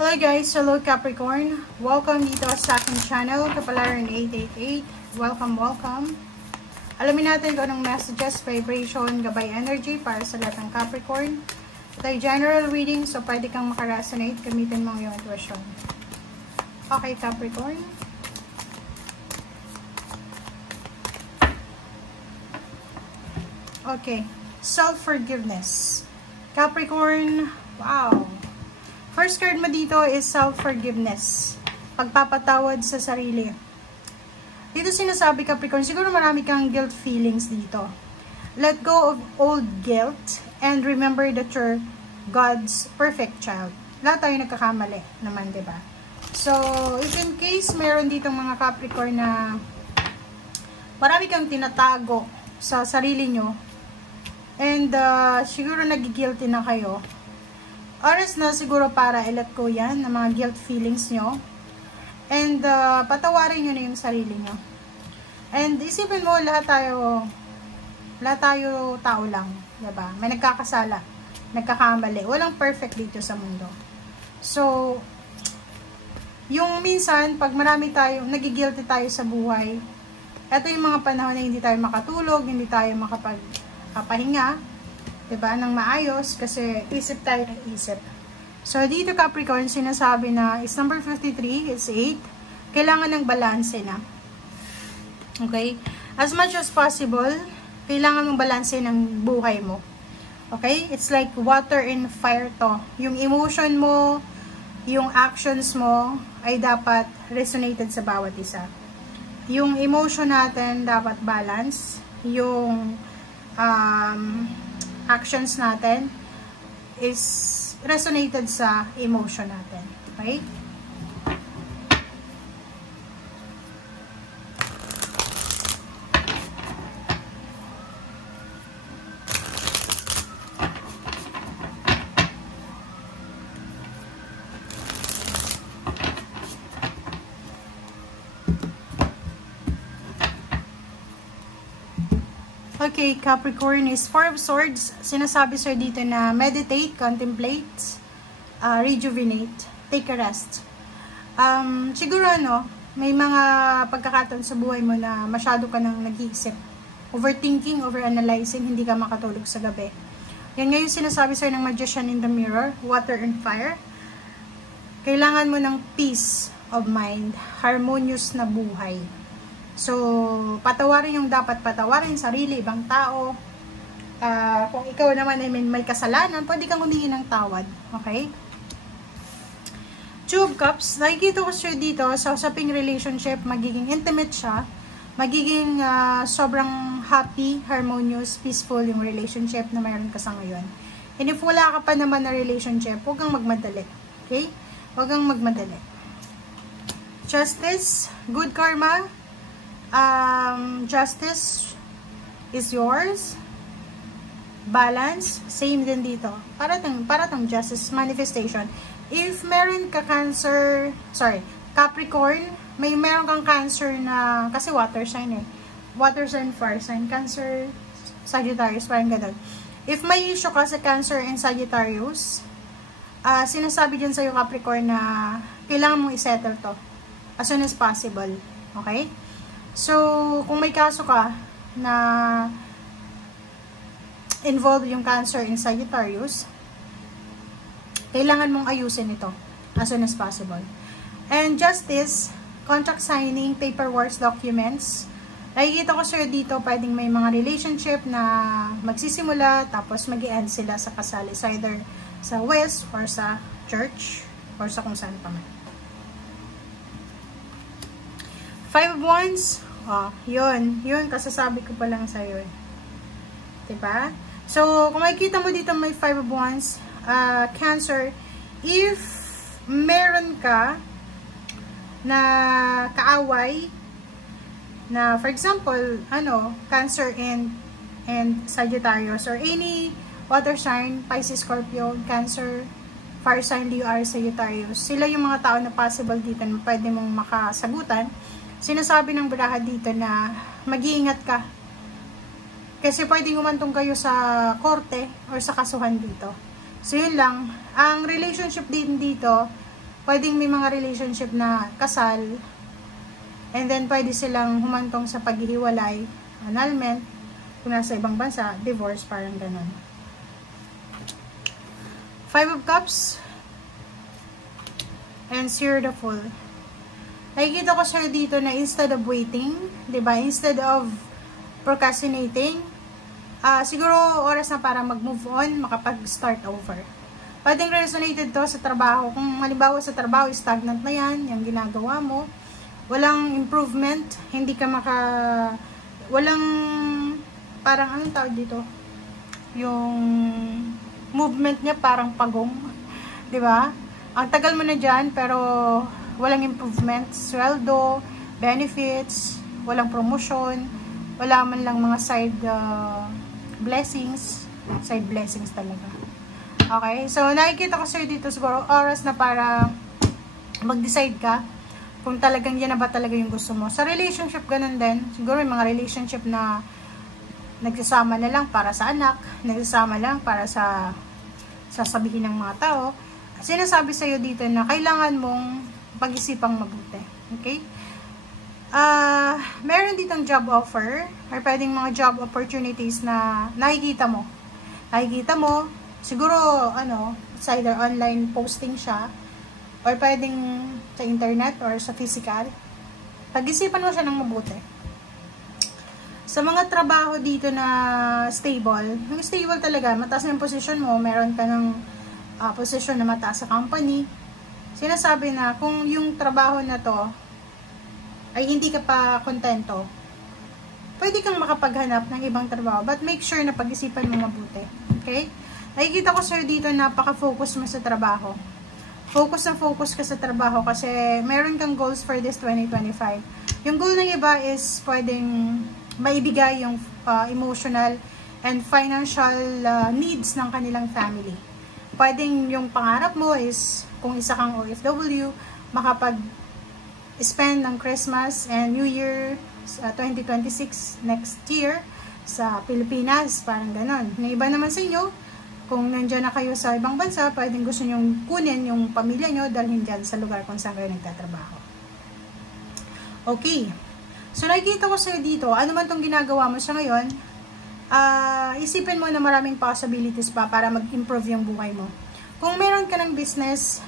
Hello guys, hello Capricorn. Welcome dito sa aking channel, Kapalaran 888. Welcome. Alamin natin kung anong messages, vibration, gabay energy para sa lahat ng Capricorn. Ito ay general reading, so pwede kang makaresonate. Gamitin mo ang iyong intuition. Okay, Capricorn. Okay, self-forgiveness. Capricorn, wow. First card mo dito is self-forgiveness. Pagpapatawad sa sarili. Dito sinasabi, Capricorn, siguro marami kang guilt feelings dito. Let go of old guilt and remember that you're God's perfect child. Lahat tayo nagkakamali naman, diba? So, if in case meron ditong mga Capricorn na marami kang tinatago sa sarili nyo and siguro nagigilty na kayo, oras na siguro para i-let go yan ng mga guilt feelings nyo. And patawarin nyo na yung sarili nyo. And isipin mo, lahat tayo tao lang. Diba? May nagkakasala, nagkakamali. Walang perfect dito sa mundo. So, yung minsan, pag marami tayo, nagigilty tayo sa buhay, ito yung mga panahon na hindi tayo makatulog, hindi tayo makapagpahinga, diba, ng maayos, kasi isip tayo ng isip. So, dito Capricorn, sinasabi na, is number 53, it's 8, kailangan ng balanse na. Okay? As much as possible, kailangan mong balanse ng buhay mo. Okay? It's like water and fire to. Yung emotion mo, yung actions mo, ay dapat resonated sa bawat isa. Yung emotion natin, dapat balance. Yung, actions natin is resonated sa emotion natin. Okay? Okay, Capricorn is Four of Swords. Sinasabi sir dito na meditate, contemplate, rejuvenate, take a rest. Siguro may mga pagkakataon sa buhay mo na masyado ka nang nag-iisip. Overthinking, overanalyzing, hindi ka makatulog sa gabi. Yan ngayon sinasabi sir ng Magician in the Mirror, water and fire. Kailangan mo ng peace of mind, harmonious na buhay. So, patawarin yung dapat patawarin, sarili, ibang tao. Kung ikaw naman ay may kasalanan, pwede kang humingi ng tawad. Okay? Two of Cups, nakikita ko siya dito, sa usaping relationship, magiging intimate siya, magiging sobrang happy, harmonious, peaceful yung relationship na mayroon ka sa ngayon. And if wala ka pa naman na relationship, huwag kang magmadali. Okay? Huwag kang magmadali. Justice, good karma, justice is yours. Balance, same din dito. Para tang justice manifestation. If meron ka Capricorn, meron kang Cancer na, kasi water sign water sign, fire sign, Cancer, Sagittarius, parang ganun. If may issue ka sa Cancer and Sagittarius, sinasabi dyan sa'yo Capricorn na kailangan mong isettle to as soon as possible. Okay? So, kung may kaso ka na involved yung Cancer in Sagittarius, kailangan mong ayusin ito as soon as possible. And justice, contract signing, paperwork, documents. Nakikita ko sir dito, pwedeng may mga relationship na magsisimula, tapos mag-i-end sila sa kasal. It's either sa west or sa church or sa kung saan pa man. Five of Wands, yun kasasabi ko pa lang sa'yo. Diba? So, kung makikita mo dito may Five of Wands, Cancer, if meron ka na kaaway, na for example, Cancer and Sagittarius, or any water sign, Pisces, Scorpio, Cancer, fire sign, Leo, Aries, Sagittarius, sila yung mga tao na possible dito na pwede mong makasagutan. Sinasabi ng baraha dito na mag-iingat ka. Kasi pwedeng umantong kayo sa korte or sa kasuhan dito. So, yun lang. Ang relationship din dito, pwedeng may mga relationship na kasal, and then pwede silang humantong sa paghihiwalay, annulment, kung nasa ibang bansa, divorce, parang ganun. 5 of Cups, and Seer the Fool. Nakikita ko sir dito na instead of waiting, diba? Instead of procrastinating, siguro oras na para mag-move on, makapag-start over. Pwedeng resonated to sa trabaho. Kung halimbawa sa trabaho, stagnant na yan, yung ginagawa mo, walang improvement, hindi ka walang, parang anong tawag dito? Yung movement niya parang pagong, diba? Ang tagal mo na dyan, pero walang improvement, sweldo, benefits, walang promotion, wala man lang mga side blessings talaga. Okay, so nakikita ko sir dito siguro oras na para mag-decide ka kung talagang yan na ba talaga yung gusto mo. Sa relationship, ganun din. Siguro may mga relationship na nagsasama na lang para sa anak, nagsasama lang para sa sasabihin ng mga tao. Sinasabi sa'yo dito na kailangan mong pag-isipang mabuti. Okay? Meron ditong job offer or pwedeng mga job opportunities na nakikita mo. Siguro, it's either online posting siya or pwedeng sa internet or sa physical. Pag-isipan mo siya ng mabuti. Sa mga trabaho dito na stable, yung stable talaga, mataas na yung position mo, meron ka ng position na mataas sa company, sinasabi na kung yung trabaho na to ay hindi ka pa kontento, pwede kang makapaghanap ng ibang trabaho, but make sure na pag-isipan mo mabuti. Okay? Nakikita ko sir dito, napaka-focus mo sa trabaho. Focus na focus ka sa trabaho kasi meron kang goals for this 2025. Yung goal ng iba is pwedeng maibigay yung emotional and financial needs ng kanilang family. Pwedeng yung pangarap mo is, kung isa kang OFW, makapag-spend ng Christmas and New Year 2026 next year sa Pilipinas, parang ganon. Yung iba naman sa inyo, kung nandyan na kayo sa ibang bansa, pwedeng gusto nyong kunin yung pamilya nyo, dalhin dyan sa lugar kung saan kayo nagtatrabaho. Okay. So, nakikita ko sa'yo dito, ano man tong ginagawa mo sa ngayon, isipin mo na maraming possibilities pa para mag-improve yung buhay mo. Kung meron ka ng business,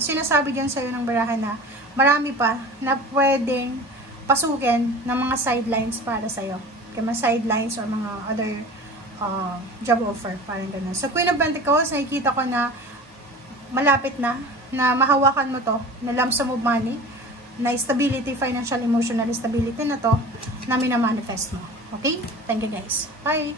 sinasabi dyan sa'yo ng barahan na marami pa na pwedeng pasukin ng mga sidelines para sa'yo. Kaya mga sidelines or mga other job offer, parang gano'n. So, Queen of Pentacles, nakikita ko na malapit na mahawakan mo to, na lump sum of money, na stability, financial, emotional stability na to, na minamanifest mo. Okay? Thank you guys. Bye!